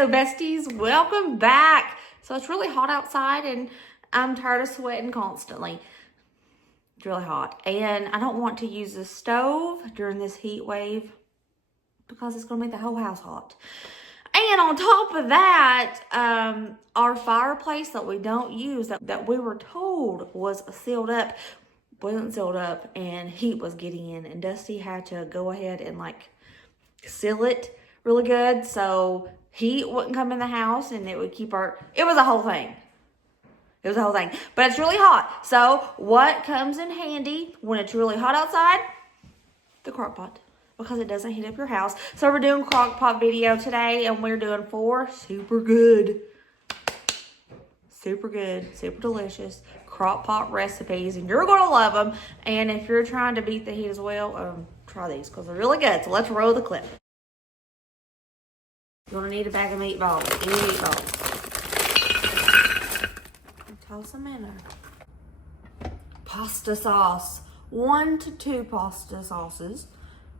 Hello besties, welcome back. So it's really hot outside and I'm tired of sweating constantly. It's really hot and I don't want to use the stove during this heat wave because it's going to make the whole house hot. And on top of that, our fireplace that we don't use, that we were told was sealed up, wasn't sealed up, and heat was getting in, and Dusty had to go ahead and like seal it really good so heat wouldn't come in the house and it would keep it was a whole thing. It was a whole thing. But it's really hot. So what comes in handy when it's really hot outside? The crock pot. Because it doesn't heat up your house. So we're doing crock pot video today and we're doing 4 super good, super delicious crock pot recipes, and you're going to love them. And if you're trying to beat the heat as well, try these because they're really good. So let's roll the clip. You're going to need a bag of meatballs. Any meatballs. Toss them in there. Pasta sauce. 1 to 2 pasta sauces.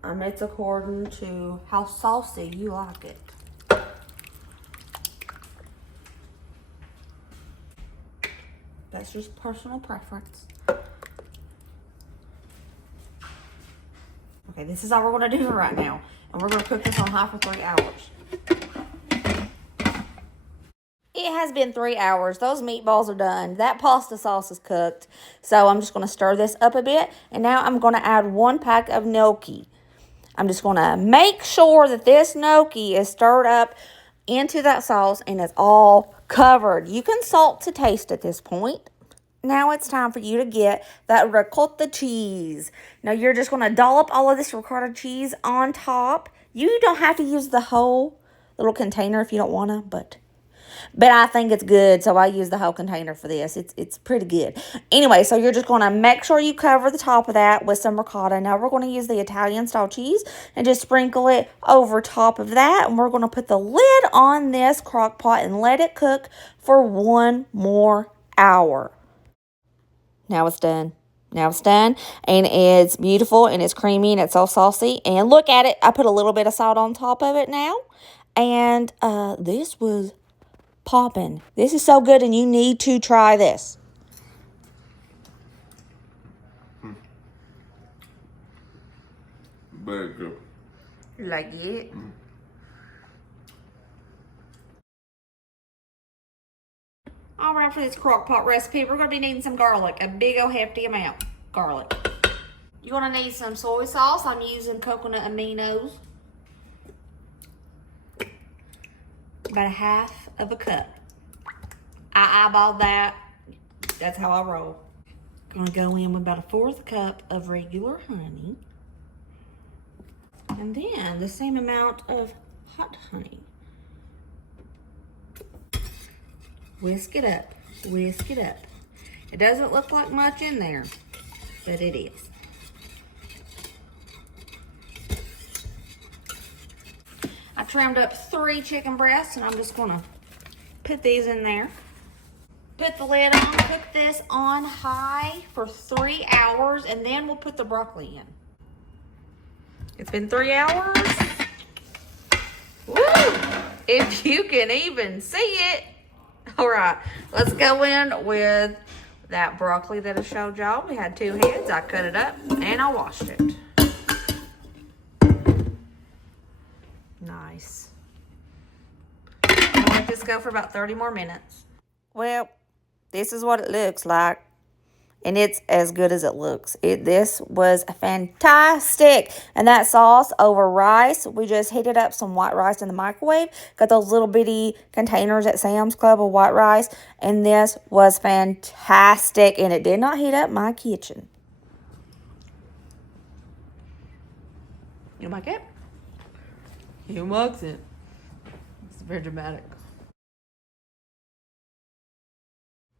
It's according to how saucy you like it. That's just personal preference. Okay, this is all we're going to do right now. And we're going to cook this on high for 3 hours. It has been 3 hours. Those meatballs are done. That pasta sauce is cooked. So I'm just going to stir this up a bit. And now I'm going to add 1 pack of gnocchi. I'm just going to make sure that this gnocchi is stirred up into that sauce and is all covered. You can salt to taste at this point. Now it's time for you to get that ricotta cheese. Now you're just going to dollop all of this ricotta cheese on top. You don't have to use the whole little container if you don't want to, but I think it's good, so I use the whole container for this. It's pretty good. Anyway, so you're just going to make sure you cover the top of that with some ricotta. Now we're going to use the Italian-style cheese and just sprinkle it over top of that. And we're going to put the lid on this crock pot and let it cook for 1 more hour. Now it's done. Now it's done, and it's beautiful, and it's creamy, and it's so saucy. And look at it. I put a little bit of salt on top of it now, and this was popping. This is so good, and you need to try this. Very good. You like it? All right, for this crock pot recipe, we're going to be needing some garlic, a big old hefty amount of garlic. You're going to need some soy sauce. I'm using coconut aminos. About 1/2 cup. I eyeballed that. That's how I roll. Gonna go in with about 1/4 cup of regular honey. And then the same amount of hot honey. Whisk it up. Whisk it up. It doesn't look like much in there, but it is. I trimmed up 3 chicken breasts, and I'm just gonna put these in there. Put the lid on, cook this on high for 3 hours, and then we'll put the broccoli in. It's been 3 hours. Woo! If you can even see it. All right, let's go in with that broccoli that I showed y'all. We had 2 heads. I cut it up, and I washed it. Nice. I'll let this go for about 30 more minutes. Well, this is what it looks like. And it's as good as it looks. This was fantastic. And that sauce over rice, we just heated up some white rice in the microwave. Got those little bitty containers at Sam's Club of white rice. And this was fantastic. And it did not heat up my kitchen. You like it? He likes it. It's very dramatic.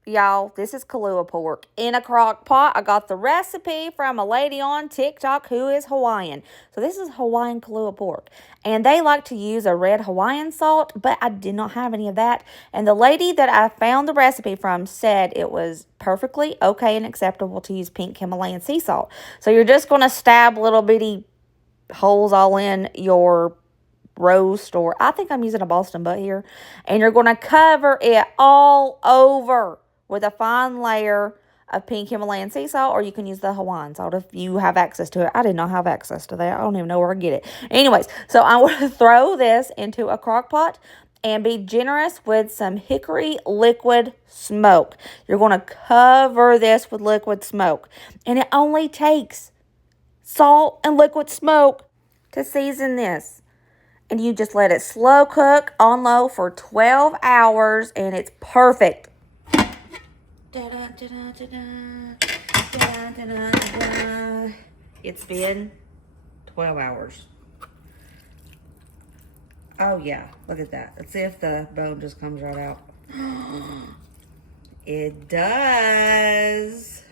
Y'all, this is Kuala pork in a crock pot. I got the recipe from a lady on TikTok who is Hawaiian. So this is Hawaiian Kuala pork. And they like to use a red Hawaiian salt, but I did not have any of that. And the lady that I found the recipe from said it was perfectly okay and acceptable to use pink Himalayan sea salt. So you're just going to stab little bitty holes all in your roast, or I think I'm using a Boston butt here. And you're going to cover it all over with a fine layer of pink Himalayan sea salt, or you can use the Hawaiian salt if you have access to it. I did not have access to that. I don't even know where I get it. Anyways, so I'm going to throw this into a crock pot and be generous with some hickory liquid smoke. You're going to cover this with liquid smoke. And it only takes salt and liquid smoke to season this. And you just let it slow cook on low for 12 hours, and it's perfect. It's been 12 hours. Oh, yeah. Look at that. Let's see if the bone just comes right out. It does.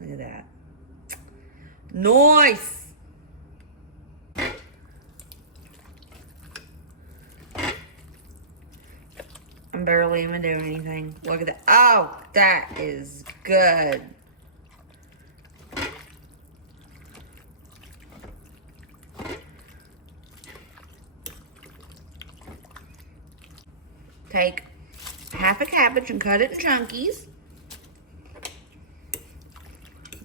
Look at that. Nice. I'm barely even doing anything. Look at that. Oh, that is good. Take half a cabbage and cut it in chunkies.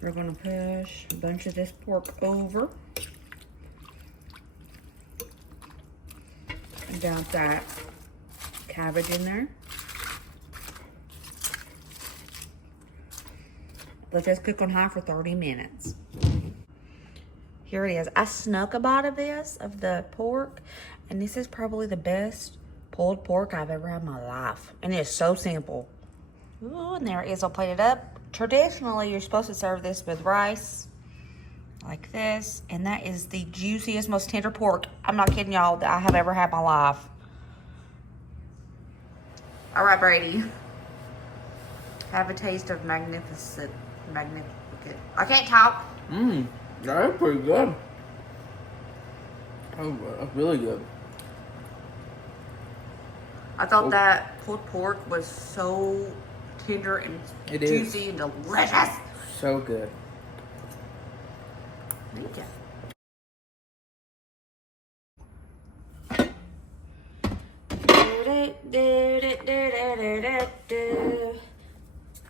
We're going to push a bunch of this pork over. And dump that cabbage in there. Let this cook on high for 30 minutes. Here it is. I snuck a bite of this, of the pork, and this is probably the best pulled pork I've ever had in my life. And it's so simple. Ooh, and there it is all plated up. Traditionally, you're supposed to serve this with rice, like this, and that is the juiciest, most tender pork, I'm not kidding y'all, that I have ever had in my life. All right, Brady. Have a taste of magnificent. I can't talk. That's pretty good. Oh, that's really good. I thought that pulled pork was so tender and juicy and delicious. So good. Thank you.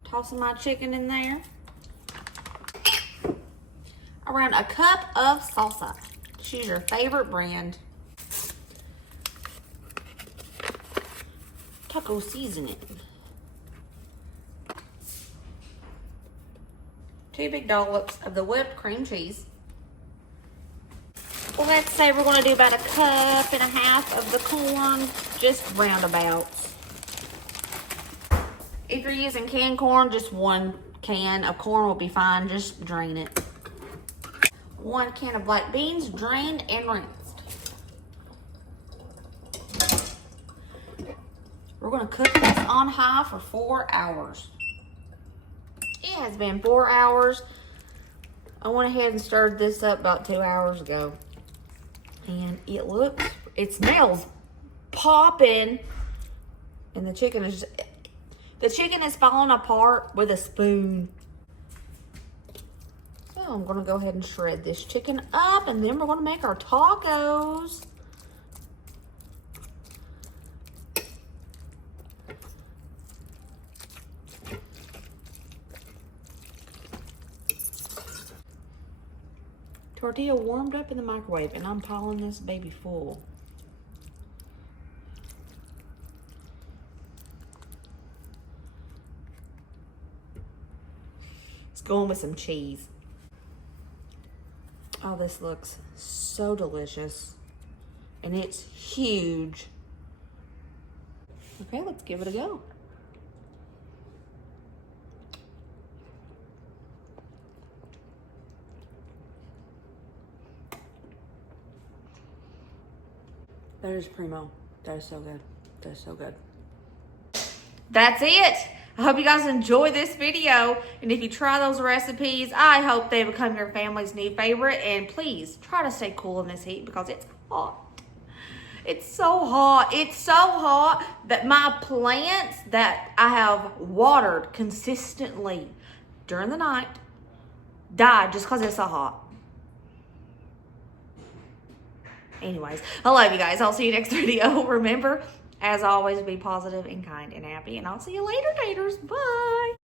Tossing my chicken in there. Around a cup of salsa. Choose your favorite brand. Taco seasoning. 2 big dollops of the whipped cream cheese. Let's say we're going to do about 1.5 cups of the corn, just roundabouts. If you're using canned corn, just 1 can of corn will be fine. Just drain it. 1 can of black beans, drained and rinsed. We're going to cook this on high for 4 hours. It has been 4 hours. I went ahead and stirred this up about 2 hours ago. And it smells popping. And the chicken is falling apart with a spoon. So I'm going to go ahead and shred this chicken up, and then we're going to make our tacos. Tortilla warmed up in the microwave, and I'm piling this baby full. It's going with some cheese. Oh, this looks so delicious. And it's huge. Okay, let's give it a go. That is primo. That is so good. That is so good. That's it. I hope you guys enjoy this video. And if you try those recipes, I hope they become your family's new favorite. And please try to stay cool in this heat because it's hot. It's so hot. It's so hot that my plants that I have watered consistently during the night died just because it's so hot. Anyways, I love you guys. I'll see you next video. Remember, as always, be positive and kind and happy. And I'll see you later, taters. Bye.